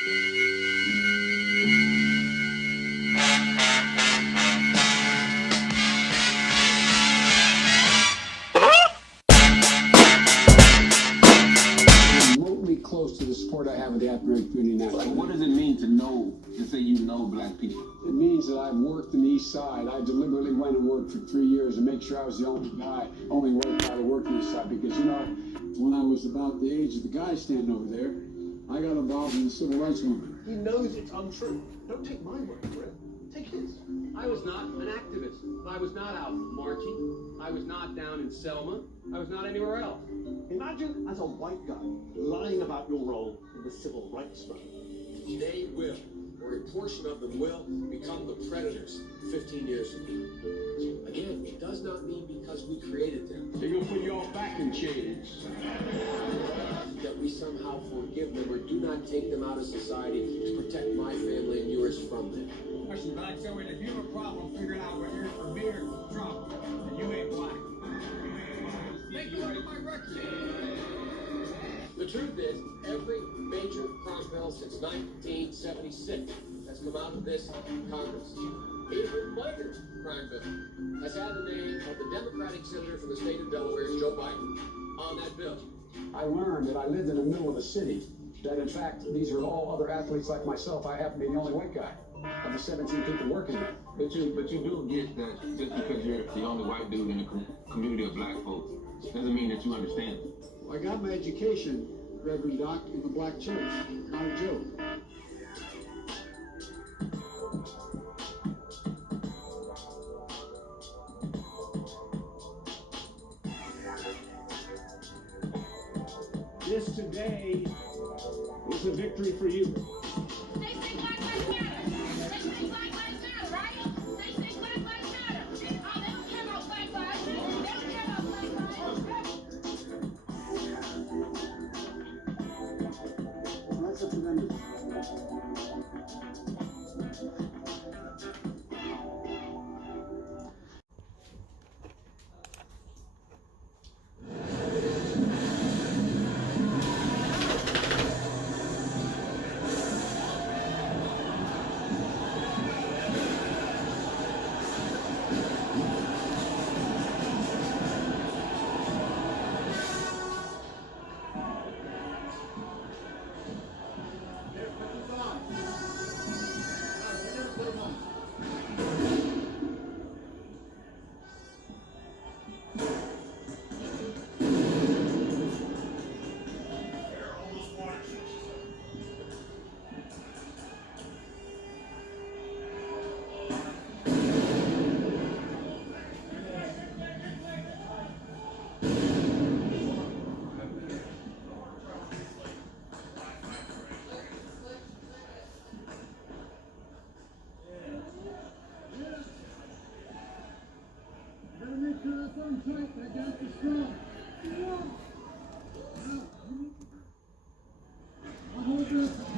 Remotely close to the support I have with the African American community now. Like, what does it mean to say you know black people? It means that I've worked in the East Side. I deliberately went and worked for 3 years to make sure I was the only white guy that worked in the East Side. Because, you know, when I was about the age of the guy standing over there, I got involved in the civil rights movement. He knows it's untrue. Don't take my word for it. Take his. I was not an activist. I was not out marching. I was not down in Selma. I was not anywhere else. Imagine as a white guy lying about your role in the civil rights movement. They will, or a portion of them will, become the predators 15 years from now. Again, it does not mean because we created them. They're going to put you all back in chains. That we somehow forgive them or do not take them out of society to protect my family and yours from them. Question black, so if you have a problem figuring out whether you're for me or Trump, then you ain't black. Take a look at my record. The truth is, every major crime bill since 1976 has come out of this Congress. Every minor crime bill has had the name of the Democratic senator from the state of Delaware, Joe Biden, on that bill. I learned that I lived in the middle of the city, that in fact, these are all other athletes like myself. I happen to be the only white guy of the 17 people working there. But you do get that just because you're the only white dude in a community of black folks doesn't mean that you understand. I got my education, Reverend Doc, in the black church. Not a joke. This today is a victory for you. They say Black Lives Matter. They say Black Lives Matter, right? They say Black Lives Matter. Oh, they don't care about Black Lives. They don't care about Black Lives. That's up to them.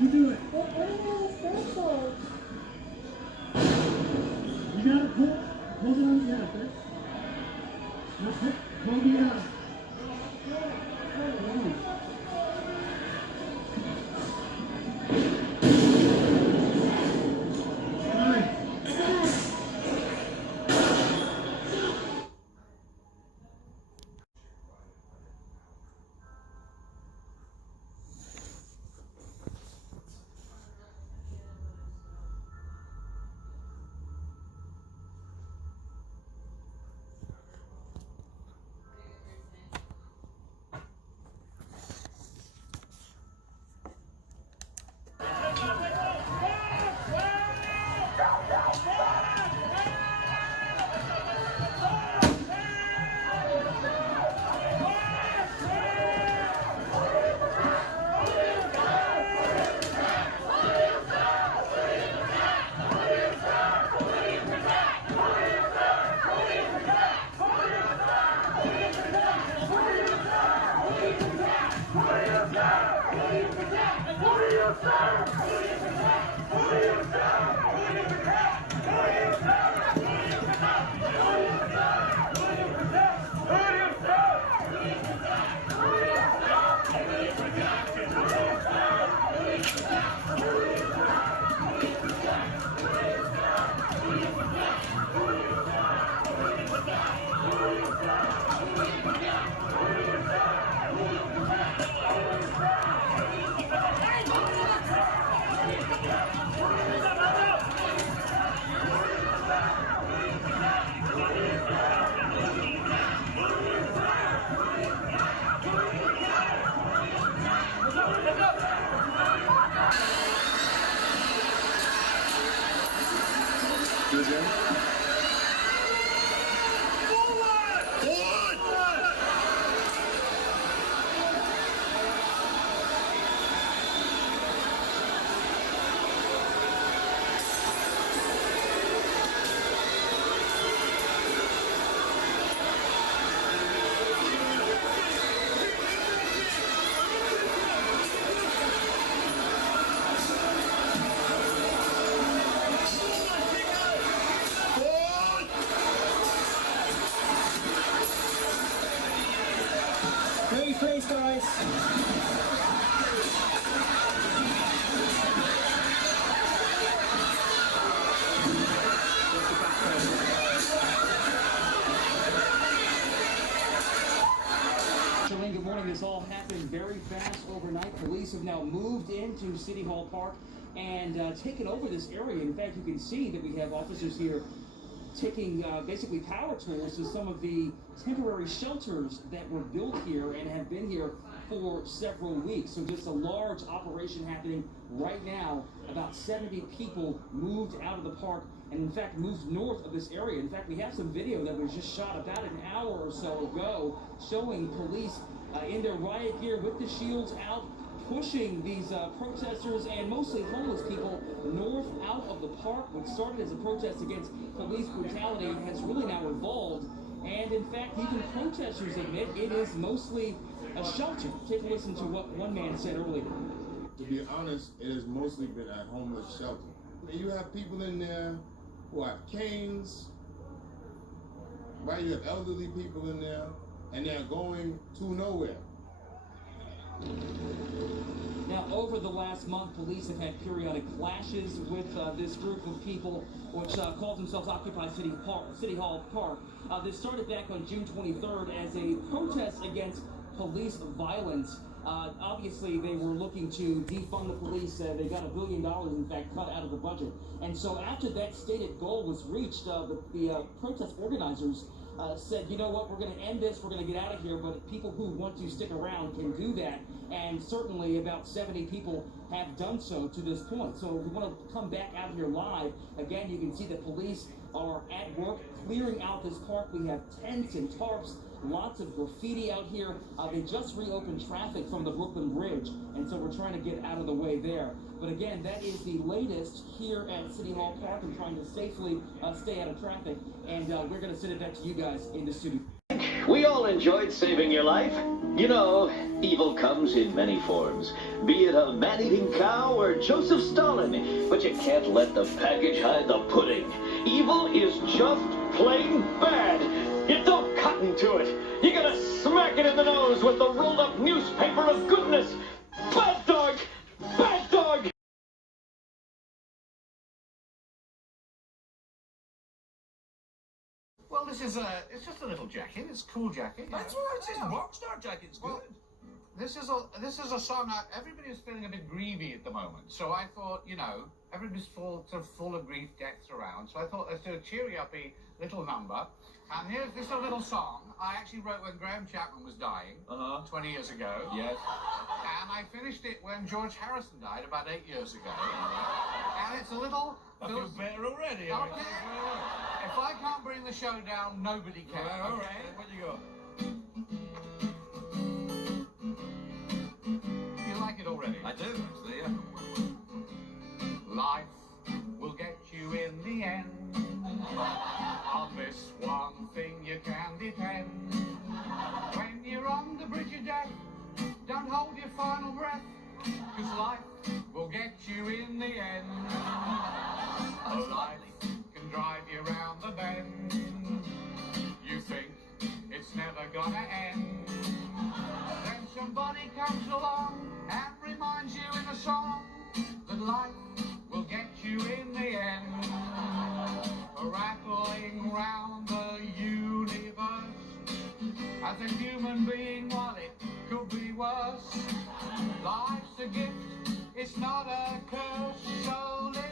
You do it. You got it, pull. Hold on, yeah, okay. Now pull me out. Who police have now moved into City Hall Park and taken over this area. In fact, you can see that we have officers here taking basically power tools to some of the temporary shelters that were built here and have been here for several weeks. So just a large operation happening right now. About 70 people moved out of the park and in fact moved north of this area. In fact, we have some video that was just shot about an hour or so ago showing police in their riot gear with the shields out, pushing these protesters and mostly homeless people north out of the park. What started as a protest against police brutality has really now evolved. And in fact, even protesters admit it is mostly a shelter. Take a listen to what one man said earlier. To be honest, it has mostly been a homeless shelter. And you have people in there who have canes, right? You have elderly people in there, and they're going to nowhere. Now, over the last month, police have had periodic clashes with this group of people, which called themselves Occupy City Hall Park. This started back on June 23rd as a protest against police violence. Obviously, they were looking to defund the police. They got $1 billion, in fact, cut out of the budget. And so after that stated goal was reached, the protest organizers said, you know what, we're going to end this, we're going to get out of here, but people who want to stick around can do that. And certainly about 70 people have done so to this point. So if we want to come back out here live, again, you can see that police are at work clearing out this park. We have tents and tarps, lots of graffiti out here. They just reopened traffic from the Brooklyn Bridge, and so we're trying to get out of the way there. But again, that is the latest here at City Hall Park and trying to safely stay out of traffic. And we're going to send it back to you guys in the studio. We all enjoyed saving your life. You know, evil comes in many forms, be it a man-eating cow or Joseph Stalin, but you can't let the package hide the pudding. Evil is just plain bad. You don't cotton to it. You gotta smack it in the nose with the rolled-up newspaper of goodness. Bad dog! Bad dog! Well, this is it's just a little jacket. It's a cool jacket. That's right. It's a rockstar jacket. It's good. Well, this is a song. Everybody's feeling a bit grievy at the moment, so I thought, you know, everybody's full of grief deaths around. So I thought let's do a cheery, uppy little number. And here's this a little song I actually wrote when Graham Chapman was dying 20 years ago. Yes. And I finished it when George Harrison died about 8 years ago. And it's a little. I feel better already. Okay. If I can't bring the show down, nobody can. All right. What you got? You like it already? I do, actually, yeah. Life will get you in the end. On this one thing you can depend. When you're on the bridge of death, don't hold your final breath, 'cause life will get you in the end. Life can drive you round the bend. You think it's never gonna end. Then somebody comes along and reminds you in a song that life will get you in the end. Rattling round the universe as a human being, while it could be worse. Life's a gift, it's not a curse, so live